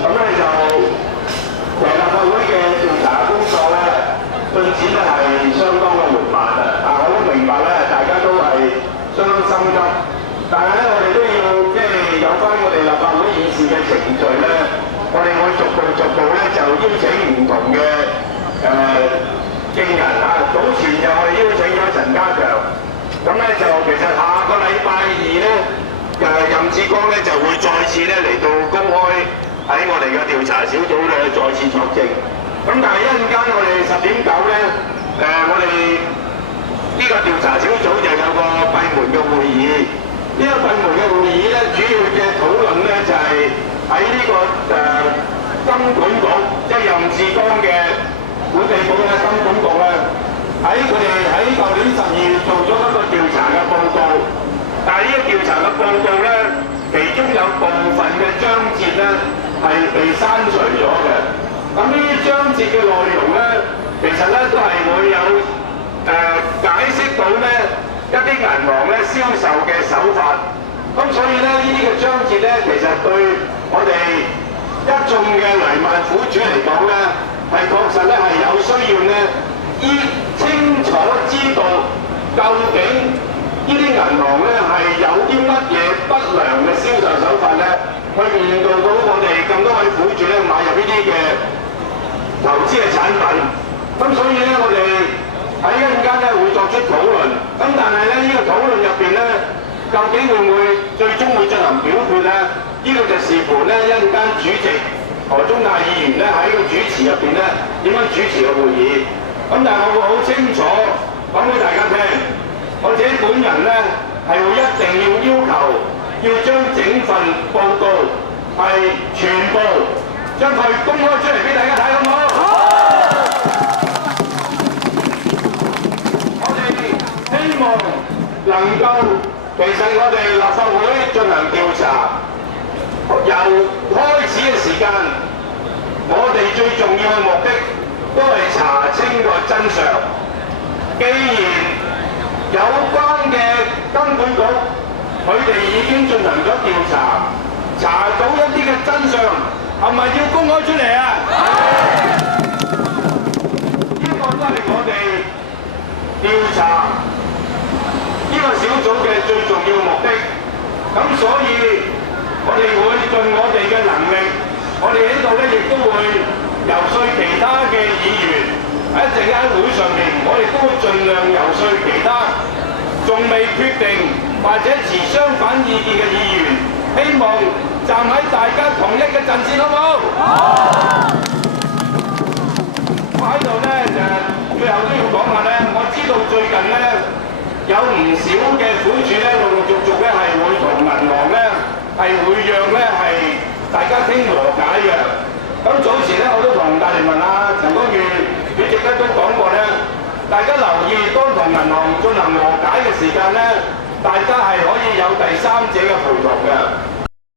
咁咧就其實立法會嘅調查工作咧進展咧係相當嘅緩慢啊！我都明白咧，大家都係相當心急，但係咧我哋都要即係有翻我哋立法會議事嘅程序咧，我哋會逐步咧就邀請唔同嘅證人啊。早前就我哋邀請咗陳家強，咁咧就其實下個禮拜二咧，任志剛咧就會再次咧嚟到公開喺我哋嘅調查小組咧再次作證。咁但係一陣間我哋10:09咧，我哋呢個調查小組就有個閉門嘅會議。呢個閉門嘅會議咧，主要嘅討論咧就係喺呢個金管局，即係任志剛嘅管理局咧，金管局咧喺佢哋喺舊年12月做咗一個調查嘅報告，但係呢個調查嘅報告咧，其中有部分嘅章節咧係被刪除咗嘅。咁呢啲章節嘅內容咧，其實咧都係會有解釋到咧一啲銀行咧銷售嘅手法。咁所以咧呢啲嘅章節咧，其實對我哋一眾嘅黎萬苦主嚟講咧，係確實咧係有需要咧，清楚知道究竟呢啲銀行咧係有啲乜嘢不良嘅銷售手法咧，去誤導到我哋咁多位苦主咧買入呢啲嘅投資嘅產品。咁所以咧，我哋喺一陣間咧會作出討論。咁但係咧呢個討論入邊咧，究竟會唔會最終會進行表決咧？呢個就視乎咧一陣間主席何宗泰議員咧喺個主持入邊咧點樣主持個會議。咁但係我會好清楚講俾大家聽，我自己本人咧係會一定要求要將整份報告係全部將佢公開出嚟俾大家睇，好唔好？好！我哋希望能夠，其實我哋立法會進行調查，由開始嘅時間，我哋最重要嘅目的都係查清個真相。既然有關嘅金管局，佢哋已經進行咗調查，查到一啲嘅真相，係咪要公開出嚟啊？呢個都係我哋調查呢個小組嘅最重要目的。咁所以，我哋會盡我哋嘅能力，我哋喺度咧亦都會游說其他嘅議員。喺一陣間會上面，我哋都會盡量游說其他仲未決定或者持相反意見嘅議員，希望站喺大家同一嘅陣線，好唔好？好！我喺度咧最後都要講下咧，我知道最近咧有唔少嘅苦主咧陸陸續續咧係會同銀行咧係會讓咧係大家傾和解嘅。咁早前咧我都同大聯盟陳光宇主席咧都講過咧，大家留意當同銀行進行和解嘅時間咧，大家係可以有第三者嘅陪同嘅。